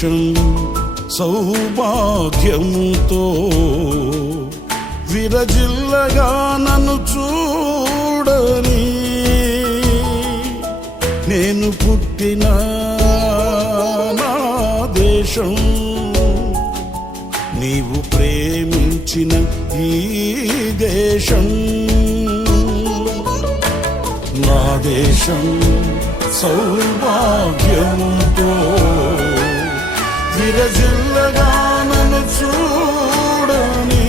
దేశం సౌభాగ్యముతో విరజిల్లగా నన్ను చూడని, నేను పుట్టిన నా దేశం, నీవు ప్రేమించిన ఈ దేశం, నా దేశం సౌభాగ్యముతో విరజిల్లగా నన్ను చూడని,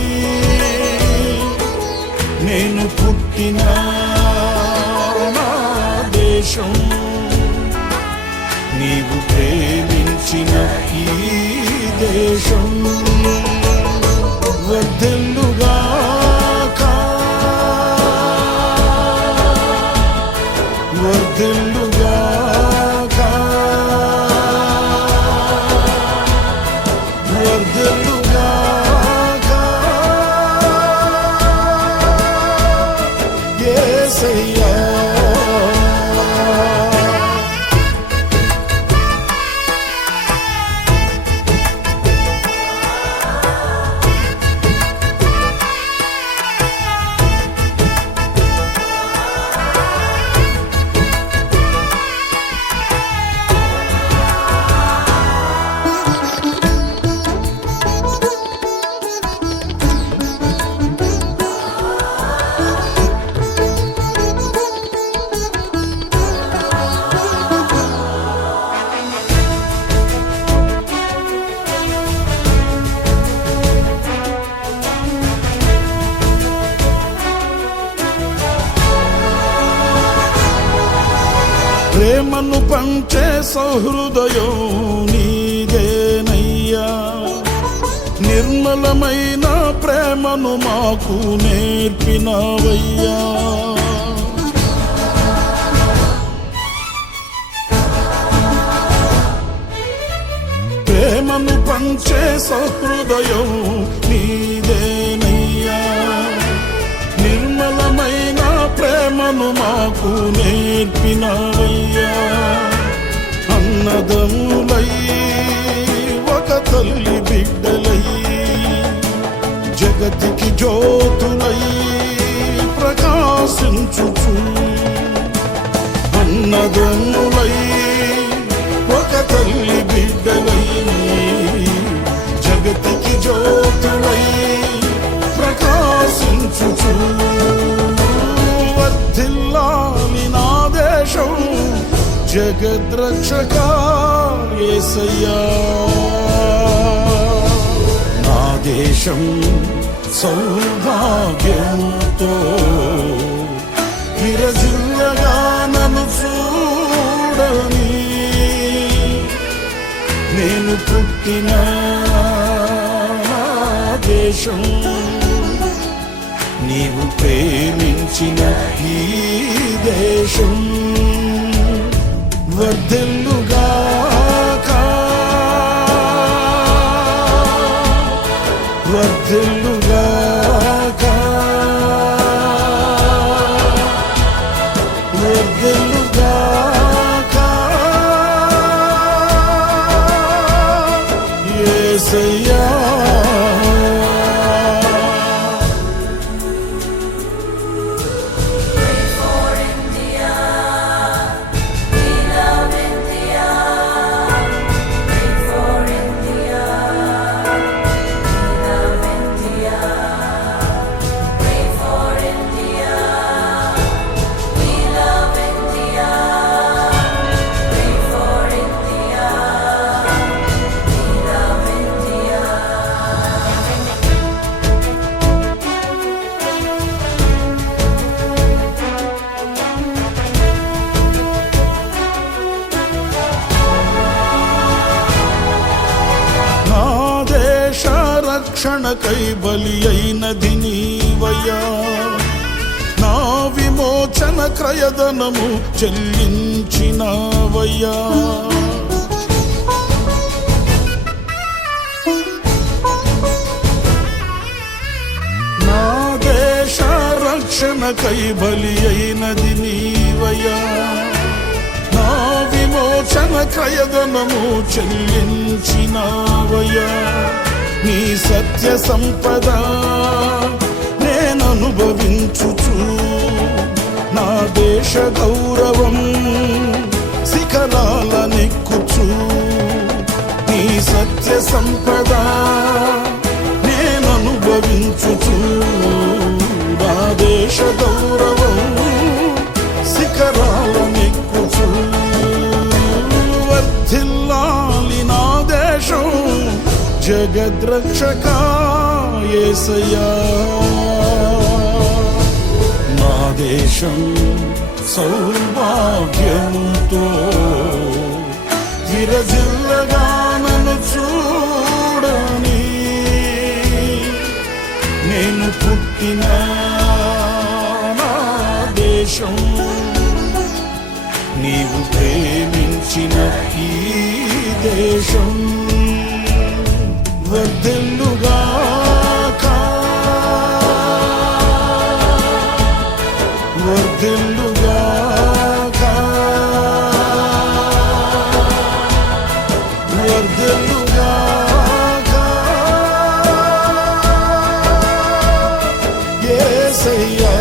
నేను పుట్టిన నా దేశం, నీవు ప్రేమించిన ఈ దేశం వర్ధిల్లుగాక, వర్ధిల్లుగాక, వర్ధిల్లుగాక. యేసయ్యా ప్రేమను పంచే సహృదయం నీదేనయ్యా, నిర్మలమైన ప్రేమను మాకు నేర్పినవయ్యా. ప్రేమను పంచే సహృదయం నీదేనయ్యా, నిర్మలమైన ప్రేమను మాకు నేర్పినవయ్యా. అన్నదమ్ములై ఒక తల్లి బిడ్డలై జగతికి జ్యోతులై ప్రకాశించుచు, అన్నదమ్ములై ఒక తల్లి బిడ్డలై జగతికి జ్యోతులై ప్రకాశించుచు, వర్ధిల్లాలి నా దేశం జగద్రక్షక యేసయ్యా. నా దేశం సౌభాగ్యంతో విరజిల్లగా నన్ను చూడని, నేను పుట్టిన నా దేశం, నీవు ప్రేమించిన ఈ దేశం వర్ధిల్లుగాక, వర్ధిల్లుగాక, వర్ధిల్లుగాక. యేసయ్యా రక్షణకై బలి అయినది నీవయ్యా, నా విమోచన క్రయధనము చెల్లించినవయ్యా. నా దేశ రక్షణకై బలి అయినది నీవయ్యా, నా విమోచన విమోచన క్రయధనము చెల్లించినావయ్యా. నీ సత్య సంపద నేననుభవించుచు నా దేశ గౌరవం శిఖరాల నెక్కుచు. నీ సత్య సంపద నేననుభవించుచు నా దేశ గౌరవం శిఖరాల నెక్కుచు. వర్ధిల్లాలి నా దేశం జగద్రక్షక యేసయ్యా. నా దేశం సౌభాగ్యంతో విరజిల్లగా నన్ను చూడని. నేను పుట్టిన నా దేశం నీవు ప్రేమించిన ఈ దేశం వర్ధిల్లుగాక వర్ధిల్లుగాక వర్ధిల్లుగాక యేసయ్యా.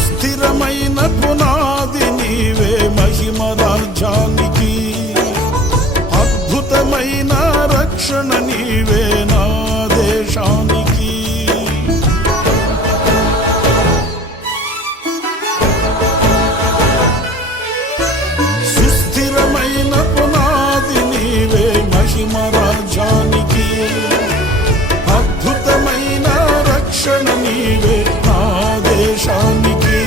స్థిరమైన పునాది నీవే మహిమ రాజ్యానికి. అద్భుతమైన రక్షణ నీవే నా దేశానికి. సుస్థిరమైన పునాది నీవే మహిమ రాజ్యానికి. అద్భుతమైన రక్షణ నీవే నా దేశానికి.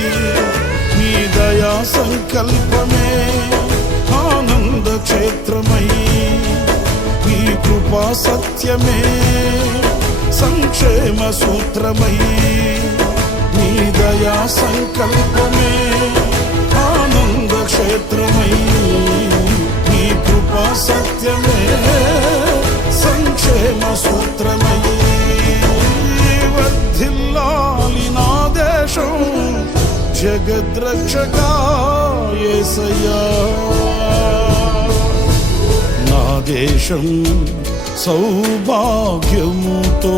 నీ దయా సంకల్పమే ఆనంద క్షేత్రమై. నీ కృపా సత్యమే సంక్షేమ సూత్రమై. నీ దయా సంకల్పమే ఆనంద క్షేత్రమై. నీ కృపా సత్యమే సంక్షేమ సూత్రమై. వర్ధిల్లాలి నా దేశం జగద్రక్షక యేసయ్యా. నా దేశం సౌభాగ్యముతో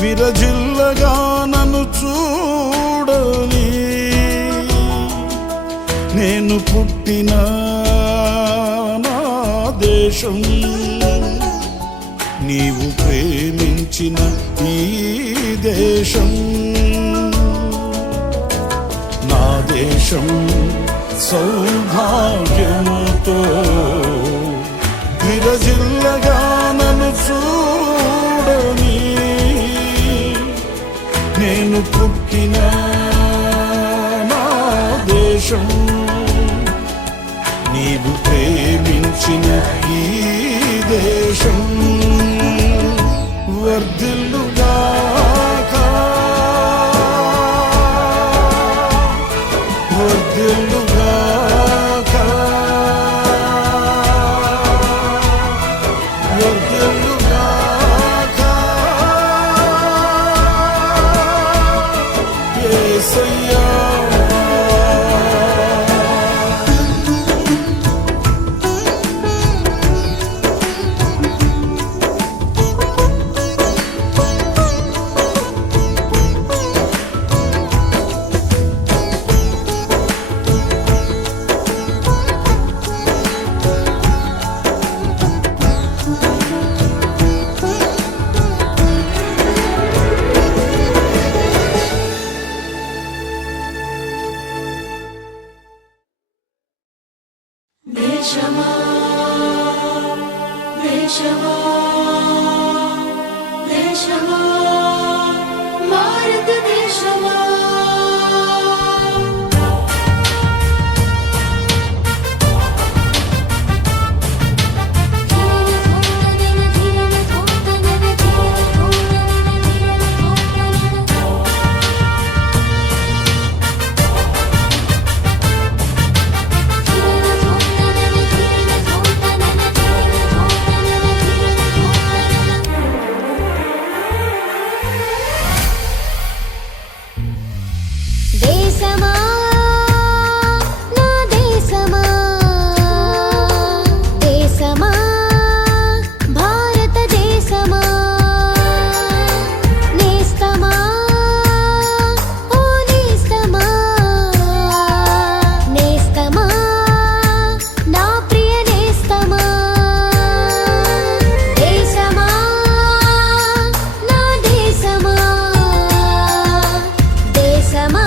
విరజిల్లగా నన్ను చూడని. నేను పుట్టిన నా దేశం నీవు ప్రేమించిన ఈ దేశం. నా దేశం సౌభాగ్యముతో విరజిల్లగా నన్ను చూడని. నేను పుట్టిన నా దేశం నీవు ప్రేమించిన ఈ దేశం వర్ధిల్లుగాక వర్ధిల్లుగాక వర్ధిల్లుగాక యేసయ్యా. దేశమా దేశమా దేశమా భారతదేశమా దేశమా నా దేశమా దేశమా భారతదేశమా నేస్తమా ఓ నేస్తమా నేస్తమా నా ప్రియ నేస్తమా దేశమా నా దేశమా దేశమా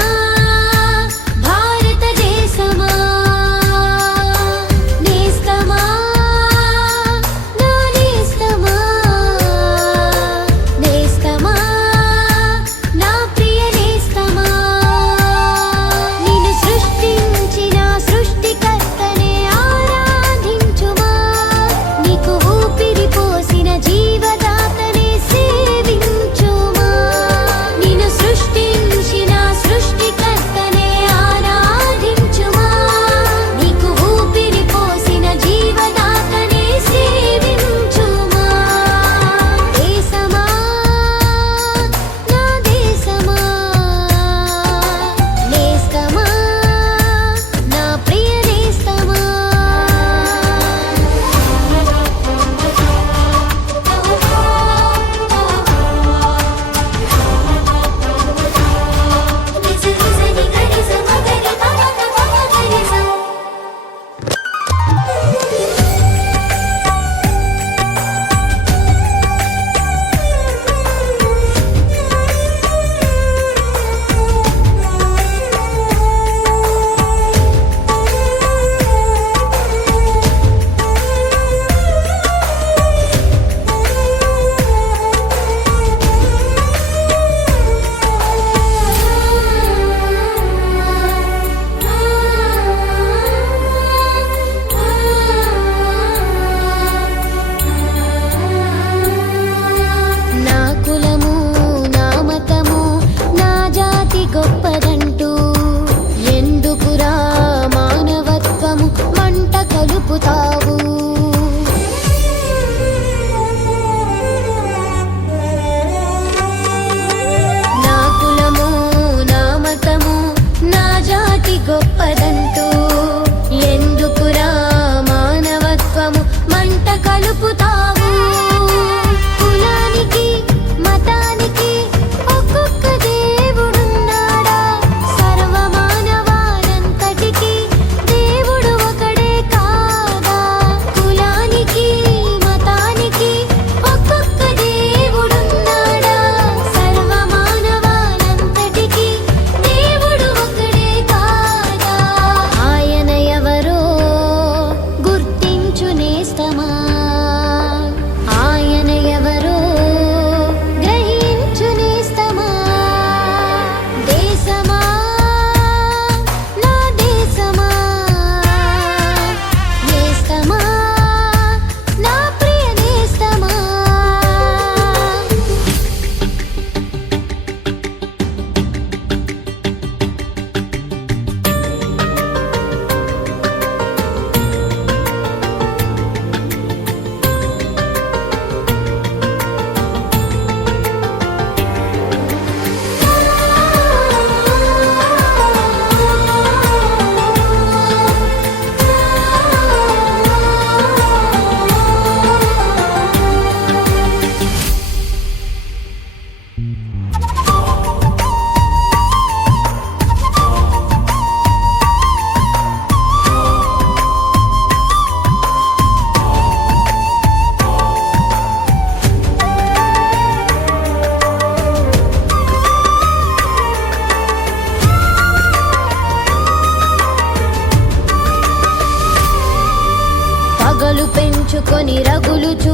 పెంచుకొని రగులుచు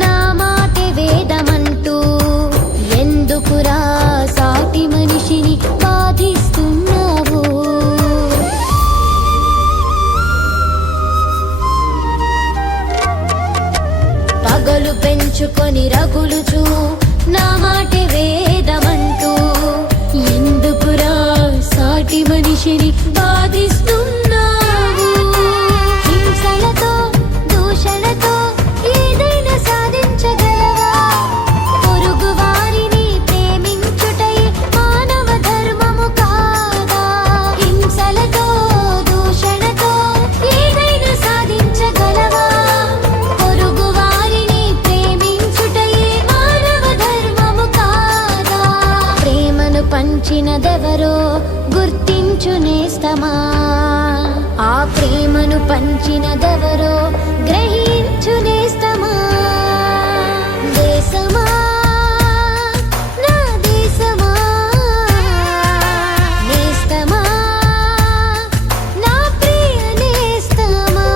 నా మాటే వేదమంటూ ఎందుకురా సాటి మనిషిని బాధిస్తున్నావు? పగలు పెంచుకొని రగులుచు నా మాటే వేదమంటూ ఎందుకురా సాటి మనిషిని బాధిస్తున్నావు? హింసలతో దూషణతో ఏదైనా సాధించగలవా? పొరుగు వారిని ప్రేమించుటై మానవ ధర్మము కాదా? హింసలతో దూషణతో ఏదైనా సాధించగలవా? పొరుగు వారిని ప్రేమించుటై మానవ ధర్మము కాదా? ప్రేమను పంచినదెవరో గుర్తించు నేస్తమా, ఆ ప్రేమను పంచినదెవరో గ్రహించు నేస్తమా. దేశమా నా దేశమా, నేస్తమా నా ప్రియ నేస్తమా.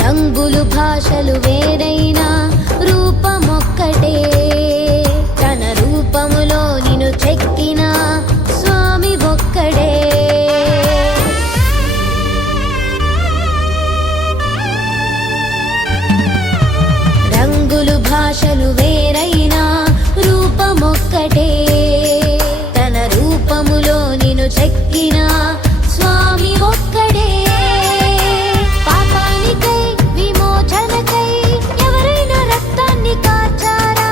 రంగులు భాషలు వేరైనా రూపమొక్కటే, తన రూపములో నిన్ను చెక్కిన స్వామి ఒక్కడే. రంగులు భాషలు వేరైనా రూపమొక్కటే, తన రూపములో నిన్ను చెక్కిన స్వామి ఒక్కడే. పాపానికై విమోచనకై ఎవరైనా రక్తాన్ని కార్చారా?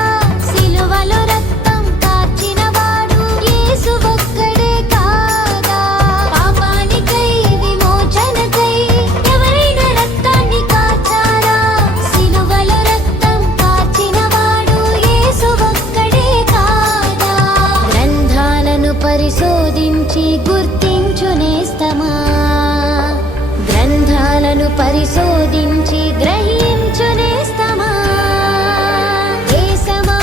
సిలువలో రక్తం కార్చిన వాడు యేసు ఒక్కడే కాదా? పాపానికై విమోచనకై ఎవరైనా రక్తాన్ని కార్చారా? సిలువలో రక్తం కార్చిన వాడు యేసు ఒక్కడే కాదా? గ్రంథాలను పరిశోధించి గుర్తించు నేస్తమా, గ్రంథాలను పరిశోధించి గ్రహించు నేస్తమా. దేశమా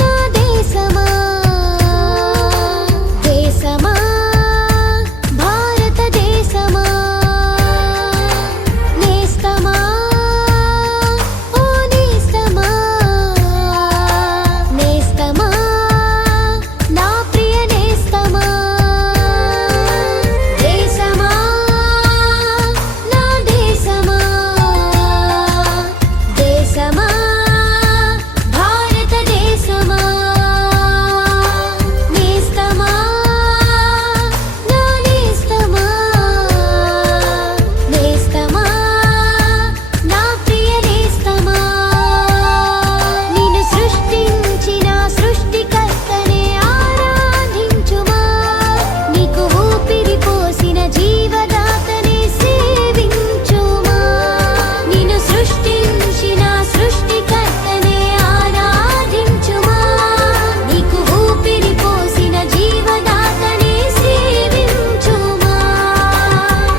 నా దేశమా, దేశమా భారతదేశమా, నేస్తమా ఓ నేస్తమా, నేస్తమా నా ప్రియ నేస్తమా. దేశమా నా దేశమా, దేశమా భారతదేశమా, నేస్తమా నా నేస్తమా, నేస్తమా నా ప్రియ నేస్తమా. నిన్ను సృష్టించిన సృష్టికర్తనే ఆరాధించుమా, నీకు ఊపిరి పోసిన జీవదాతనే సేవించుమా. నిన్ను సృష్టించిన సృష్టికర్తనే ఆరాధించుమా, నీకు ఊపిరి పోసిన జీవదాతనే సేవించుమా.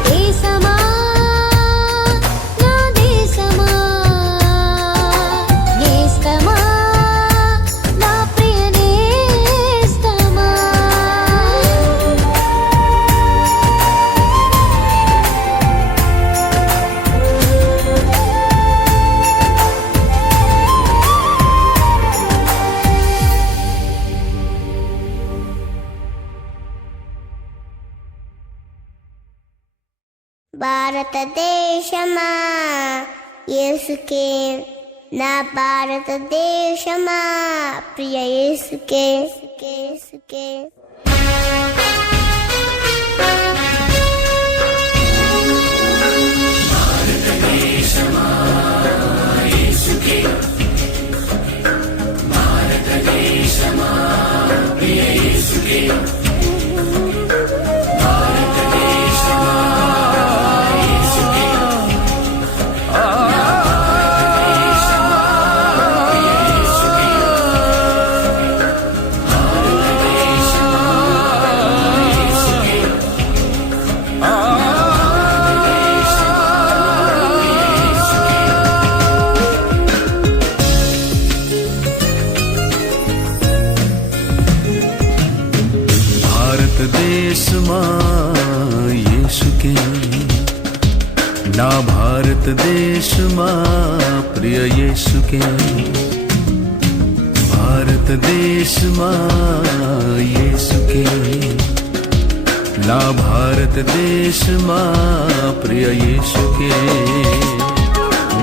దేశమా నా దేశమా, నేస్తమా నా ప్రియ నేస్తమా. భారతదేశమా యేసుకే నా భారతదేశమా ప్రియ యేసుకే భారతదేశమా యేసుకే నా భారతదేశమా ప్రియ యేసుకే భారతదేశమా యేసుకే నా భారతదేశమా ప్రియ యేసుకే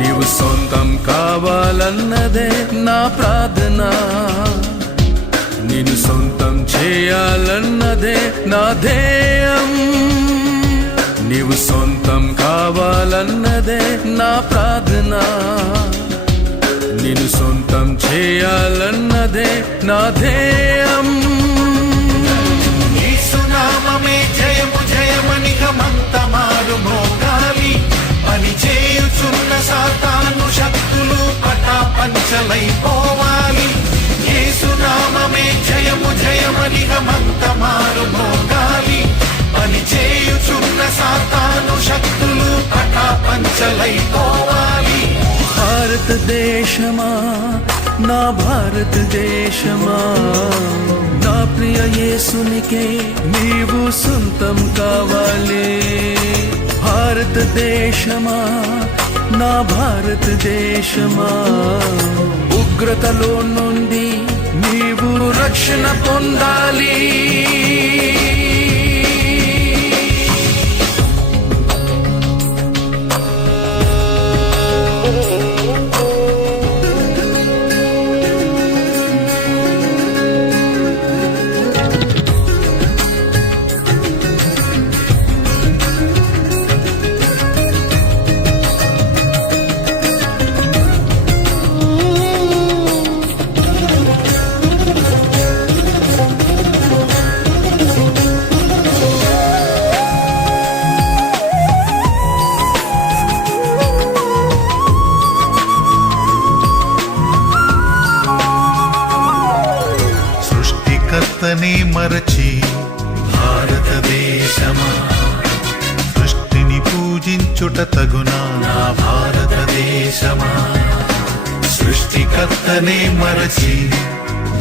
నీవు సొంతం కావాలన్నదే నా ప్రార్థన నిన్ను సొంతం చేయాలన్నదే నా ధ్యేయం నీవు సొంతం కావాలన్నదే నా ప్రార్థన నిన్ను సొంతం చేయాలన్నదే నా ధ్యేయం యేసునామమే జయము జయమని గమంతమారు మోగాలి పని చేయుచున్న సాతాను శక్తులు పటాపంచలైపోవాలి యేసునామమే జయము జయమని గమంతమారు మోగాలి పని చేయుచున్న సాతాను శక్తులు పటాపంచలైపోవాలి భారతదేశమా నా భారతదేశమా నా ప్రియ యేసునికే నీవు సొంతం కావాలి భారతదేశమా నా భారతదేశమా ఉగ్రతలో నుండి నీవు రక్షణ పొందాలి సృష్టికర్తనే మరచి భారతదేశమా సృష్టిని పూజించుట తగునా నా భారతదేశమా సృష్టికర్తనే మరచి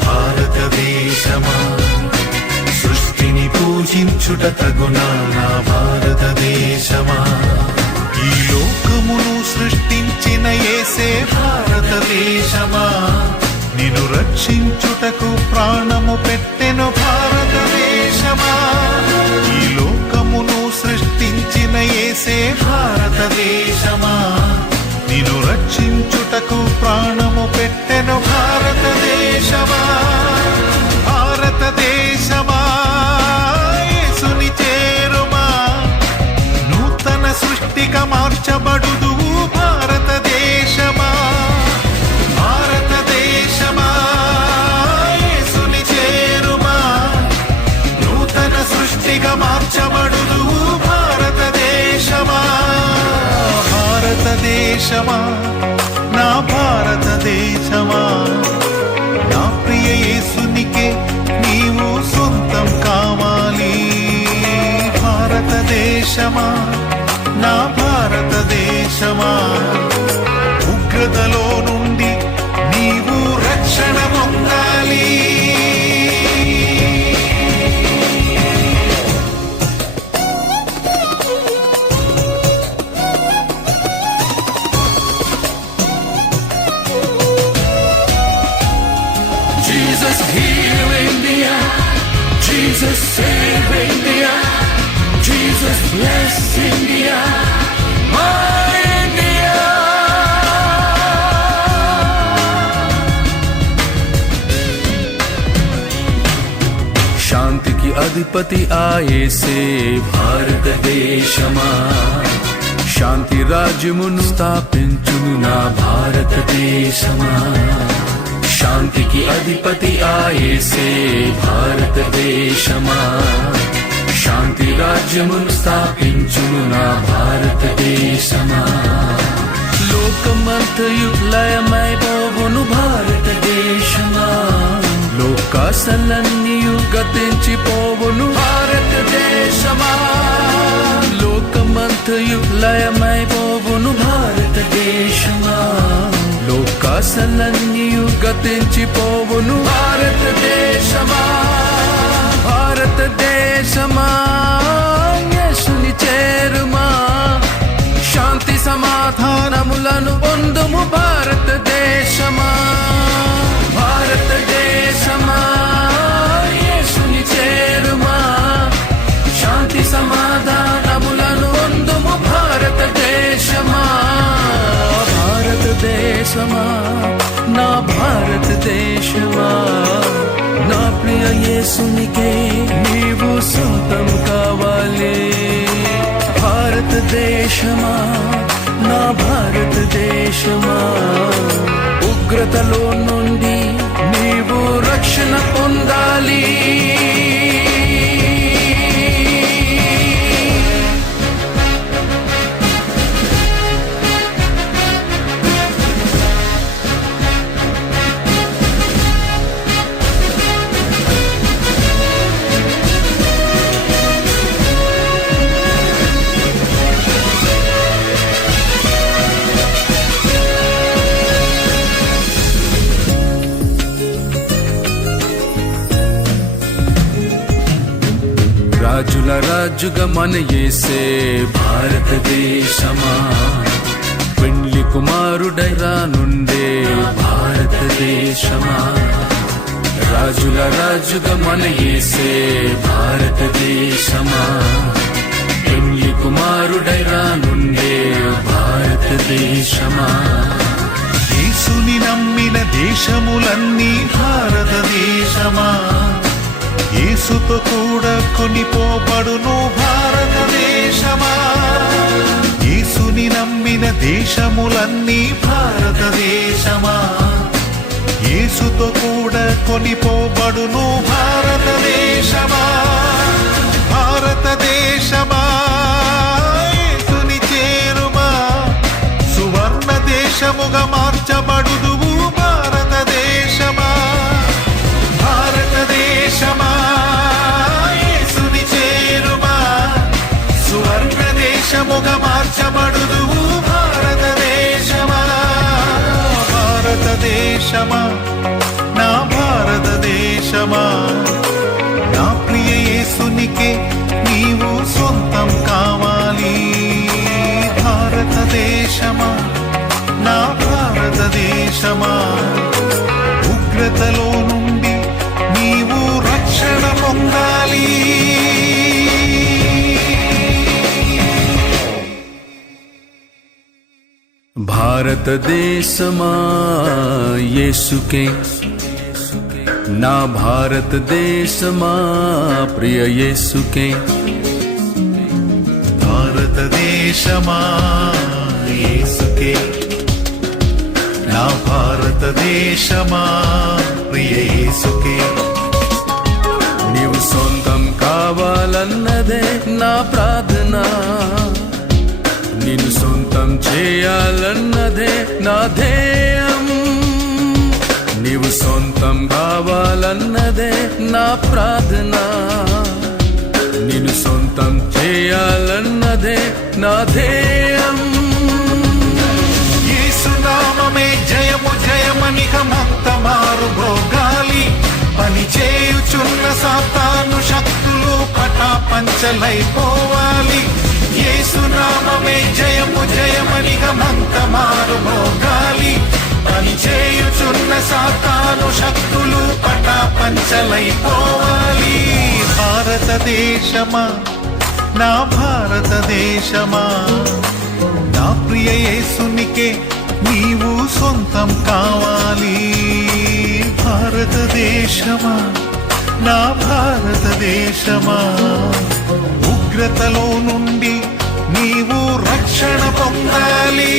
భారతదేశమా సృష్టిని పూజించుట తగునా నా భారతదేశమా ఈ లోకమును సృష్టించిన యేసే భారతదేశమా నిన్ను రక్షించుటకు ప్రాణము పెట్టెను భారతదేశమా ఈ లోకమును సృష్టించిన యేసే భారతదేశమా నిన్ను రక్షించుటకు ప్రాణము పెట్టెను భారతదేశమా భారతదేశమా యేసుని చేరుమా నూతన సృష్టిగా మార్చబడుదు భారతదేశమా భారతదేశమా యేసుని చేరుమా నూతన సృష్టిగా మార్చబడుదు భారతదేశమా భారతదేశమా నా భారతదేశమా నా ప్రియ యేసునికే నీవు సొంతం కావాలి భారతదేశమా నా భారతదేశమా ఉగ్రతలో నుండి నీవు రక్షణ పొందాలి Jesus heal India, Jesus save India, Jesus bless India, my India. అధిపతి ఆయేసే భారతదేశమా శాంతి రాజ్యమును స్థాపించును నా భారతదేశమా శాంతికి అధిపతి ఆయేసే భారతదేశమా శాంతి రాజ్యమును స్థాపించును నా భారతదేశమా లోకమంతయు లయమైపోవును భారతదేశమా లోకాసలన్నీయు గతించిపోవును భారతదేశమా లోకమంతయు లయమైపోవును భారతదేశమా లోకాసలన్నీయు గతించిపోవును భారతదేశమా భారతదేశమా యేసుని చేరుమా శాంతి సమాధానములను పొందుము భారతదేశమా భారతదేశమా యేసుని చేరుమా శాంతి సమాధానములను పొందుము భారతదేశమా భారతదేశమా నా భారతదేశమా నా ప్రియ యేసునికే నీవు సొంతం కావాలి భారతదేశమా నా భారతదేశమా ఉగ్రతలో నుండి నీవు రక్షణ పొందాలి రాజుల రాజుగా మన యేసే భారతదేశమా పెండ్లి కుమారుడై రానుండే భారతదేశమా రాజుల రాజుగా మన యేసే భారతదేశమా పెండ్లి కుమారుడై రానుండే భారతదేశమా యేసుని నమ్మిన దేశములన్నీ భారతదేశమా యేసుతో కూడా కొనిపోబడును భారతదేశమా యేసుని నమ్మిన దేశములన్నీ భారతదేశమా యేసుతో కూడా కొనిపోబడును భారతదేశమా భారతదేశమా యేసుని చేరుమా సువర్ణ దేశముగా మార్చబడుదువు భారతదేశమా భారతదేశమా యేసుని చేరుమా సువర్ణ దేశముగా మార్చబడుదువు భారతదేశమా భారతదేశమా నా భారతదేశమా నా ప్రియ యేసునికే నీవు సొంతం కావాలి భారతదేశమా నా భారతదేశమా ఉగ్రతలో నుండి నీవు రక్షణ పొందాలి భారతదేశమా యేసుకే నా భారతదేశమా ప్రియ యేసుకే భారతదేశమా యేసుకే నా భారతదేశమా ప్రియ యేసుకే నీవు సొంతం కావాలన్నదే నా ప్రార్థన నిన్ను సొంతం చేయాలన్నదే నా ధ్యేయం నీవు సొంతం కావాలన్నదే నా ప్రార్థన నిన్ను సొంతం చేయాలన్నదే నా ధ్యేయం యేసునామమే జయము జయమనికమంత మారు భోగాలి పని చేయుచున్న సాతాను శక్తులు పటాపంచలైపోవాలి యేసునామమే జయము జయమనికమంత మారు భోగాలి పని చేయుచున్న సాతాను శక్తులు పటాపంచలైపోవాలి భారతదేశమా నా భారతదేశమా నా ప్రియ యేసునికే నీవు సొంతం కావాలి భారతదేశమా నా భారతదేశమా, ఉగ్రతలో నుండి నీవు రక్షణ పొందాలి.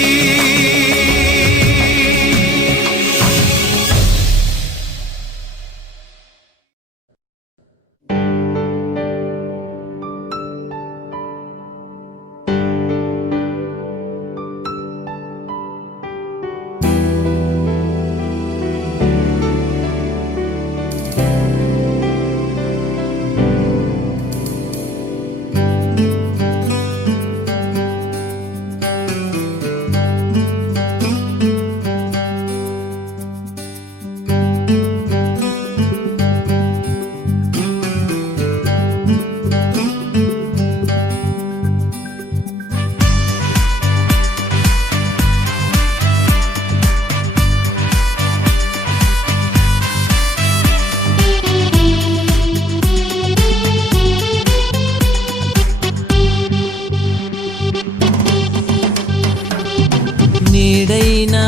నీడైనా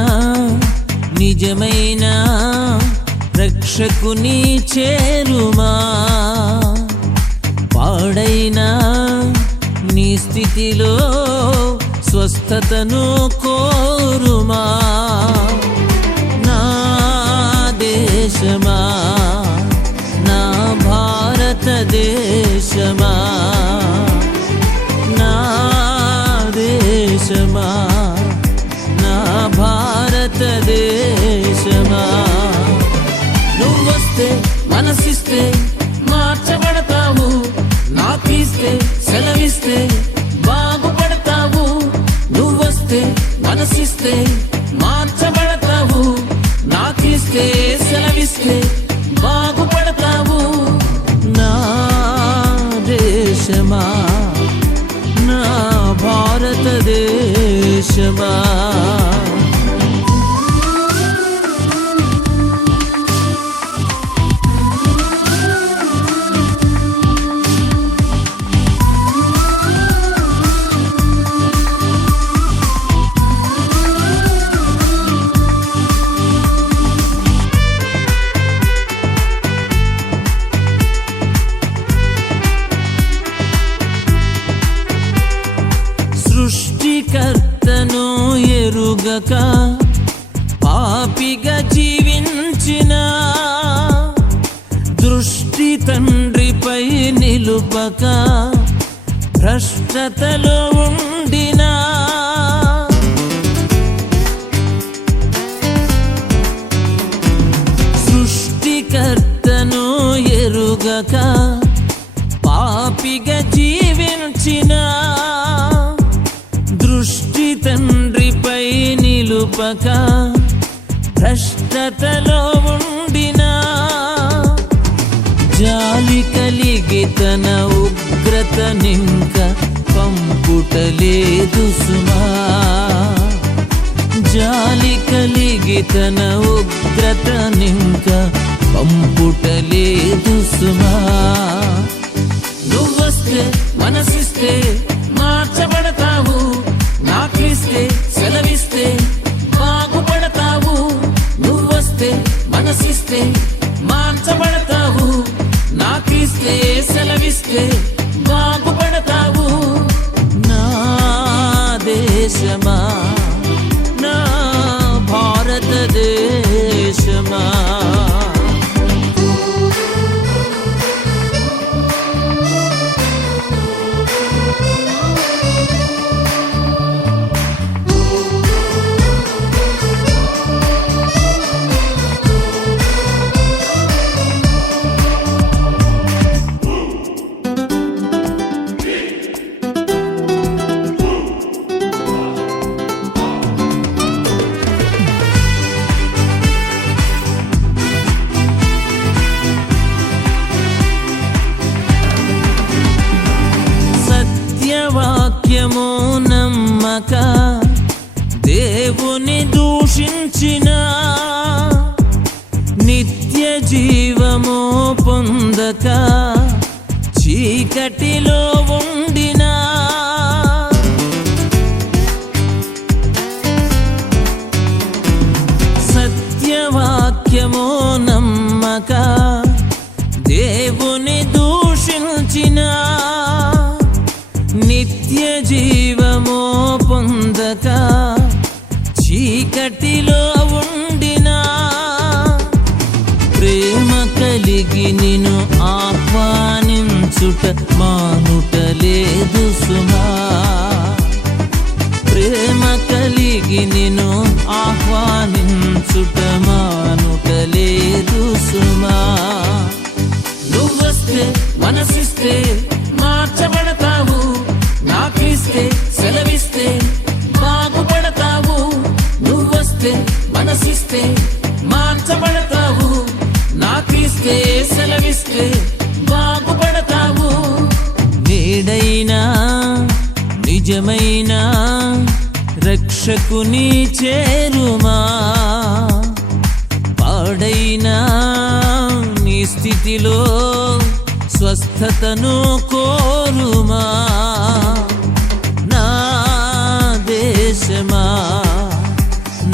నిజమైన రక్షకుని చేరుమా, పాడైనా నీ స్థితిలో స్వస్థతను కోరుమా. నా దేశమా, నా భారతదేశమా, నా దేశమా, నా భారతదేశమా, నువ్వొస్తే మనసిస్తే మార్చబడతావు, నాకిస్తే సెలవిస్తే బాగుపడతావు. నువ్వొస్తే మనసిస్తే మార్చబడతావు, నాకిస్తే సెలవిస్తే బాగుపడతావు. నా దేశమా, నా భారతదేశమా, సృష్టికర్తను ఎరుగక పాపిగా జీవించిన, దృష్టి తండ్రిపై నిలుపక భ్రష్టతలో ఉండిన, సృష్టికర్తను ఎరుగక పాపిగా జీవించిన, దృష్టి తండ్రిపై నిలుపక భ్రష్టతలో ఉండిన, జాలి కలిగి తన ఉగ్రతనింక పంపుటలేదు సుమా, జాలి కలిగి తన ఉగ్రతనింక పంపుటలేదు సుమా. నువ్వొస్తే మనసిస్తే మార్చబడతావు, నాకిస్తే సెలవిస్తే బాగుపడతావు. నువ్వొస్తే మనసిస్తే మార్చబడతావు, నాకిస్తే సెలవిస్తే బాగుపడతావు. నా దేశమా, నా భారతదేశమా, సత్యవాక్యము నమ్మక దేవుని దూషించిన, నిత్య జీవము పొందక చీకటిలో ఉండిన, సత్యవాక్యము నమ్మక దేవుని నిత్య జీవమో పొందక చీకటిలో ఉండినా ప్రేమ కలిగి నిన్ను ఆహ్వానించుట మానుట లేదు సుమా. ప్రేమ కలిగి నిన్ను ఆహ్వానించుట మానుట లేదు సుమా. నువ్వొస్తే మనసిస్తే మార్చబడతావు, నాకిస్తే సెలవిస్తే బాగుపడతావు. నువ్వొస్తే మనసిస్తే మార్చబడతావు, నాకిస్తే సెలవిస్తే బాగుపడతావు. నీడైనా నిజమైన రక్షకుని చేరుమా. పాడైనా నీ స్థితిలో స్వస్థతను కోరుమా. నా దేశమా,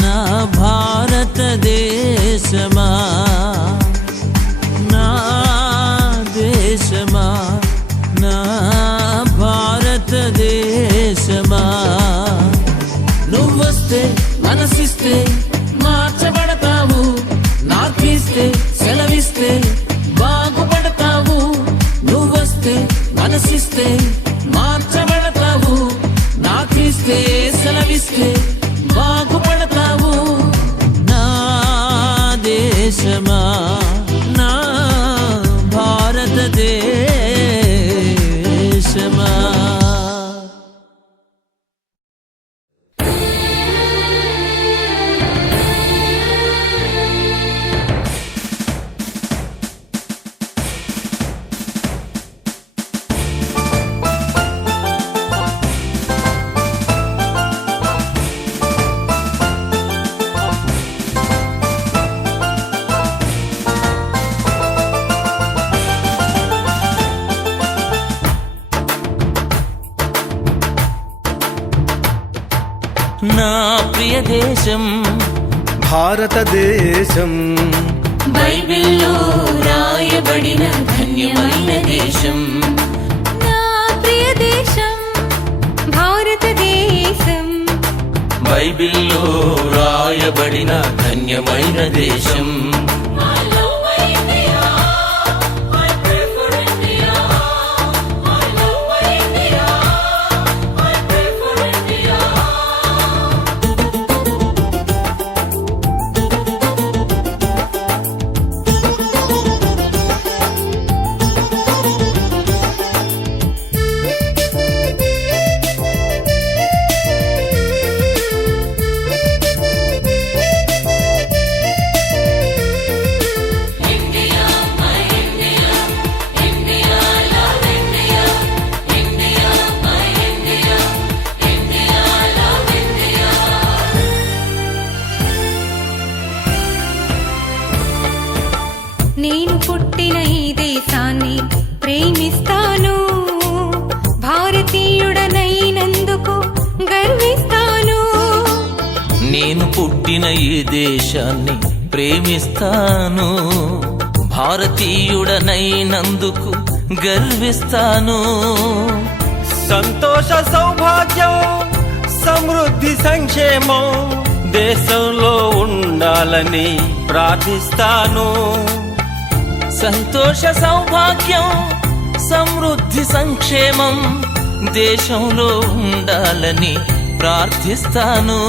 నా భారతదేశమా, నా దేశమా, నా భారతదేశమా. నువ్వొస్తే మనసిస్తే మార్చబడతావు, నాకిస్తే సెలవిస్తే బాగుపడతావు. నువ్వొస్తే మనసిస్తే మార్చబడతావు, నాకిస్తే సెలవిస్తే బాగుపడతావు. నా దేశమా, నా భారతదేశమా. నా ప్రియ దేశం భారతదేశం, బైబిల్లో రాయబడిన ధన్యమైన దేశం. నా ప్రియ దేశం భారతదేశం. బైబిల్లో రాయబడిన ధన్యమైన దేశం. నేను పుట్టిన ఈ దేశాన్ని ప్రేమిస్తాను, భారతీయుడనైనందుకు గర్విస్తాను. నేను పుట్టిన ఈ దేశాన్ని ప్రేమిస్తాను, భారతీయుడనైనందుకు గర్విస్తాను. సంతోష సౌభాగ్యం సమృద్ధి సంక్షేమం దేశంలో ఉండాలని ప్రార్థిస్తాను. సంతోష సౌభాగ్యం సమృద్ధి సంక్షేమం దేశంలో ఉండాలని ప్రార్థిస్తాను.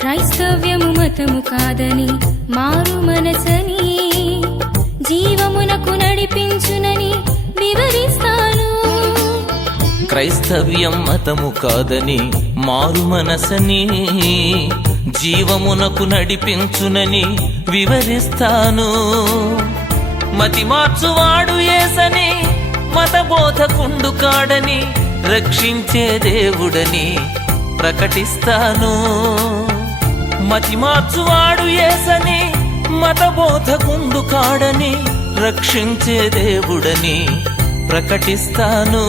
క్రైస్తవ్యము మతము కాదని మారు మనసని జీవమునకు నడిపించునని వివరిస్తాను. క్రైస్తవ్యం మతము కాదని మారు మనసని జీవమునకు నడిపించునని వివరిస్తాను. మతి మార్చువాడు యేసని, మత బోధకుండు కాడని, రక్షించే దేవుడని ప్రకటిస్తాను. మతి మార్చువాడు యేసని, మత బోధకుండు కాడని, రక్షించే దేవుడని ప్రకటిస్తాను.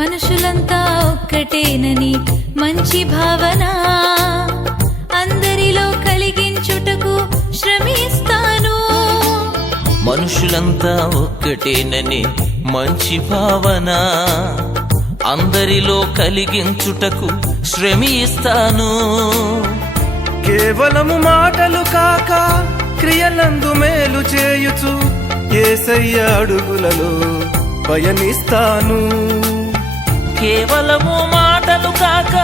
మనుషులంతా ఒక్కటేనని మంచి భావన అందరిలో కలిగించుటకు శ్రమిస్తాను. మనుషులంతా ఒక్కటేనని మంచి భావన అందరిలో కలిగించుటకు శ్రమిస్తాను. కేవలము మాటలు కాక క్రియలందు మేలు చేయుచు యేసయ్య అడుగులలో పయనిస్తాను. కేవలము మాటలు కాక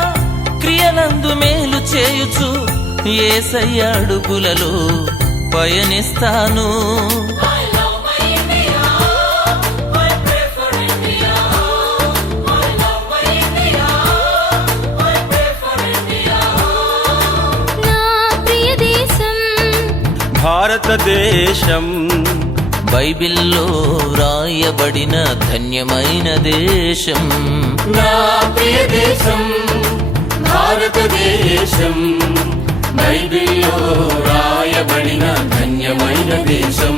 క్రియలందు మేలు చేయుచు యేసయ్య అడుగులలో పయనిస్తాను. నా ప్రియ దేశం భారతదేశం బైబిల్లో వ్రాయబడిన ధన్యమైన దేశం. నా ప్రియ దేశం భారతదేశం, బైబిల్లో రాయబడిన ధన్యమైన దేశం.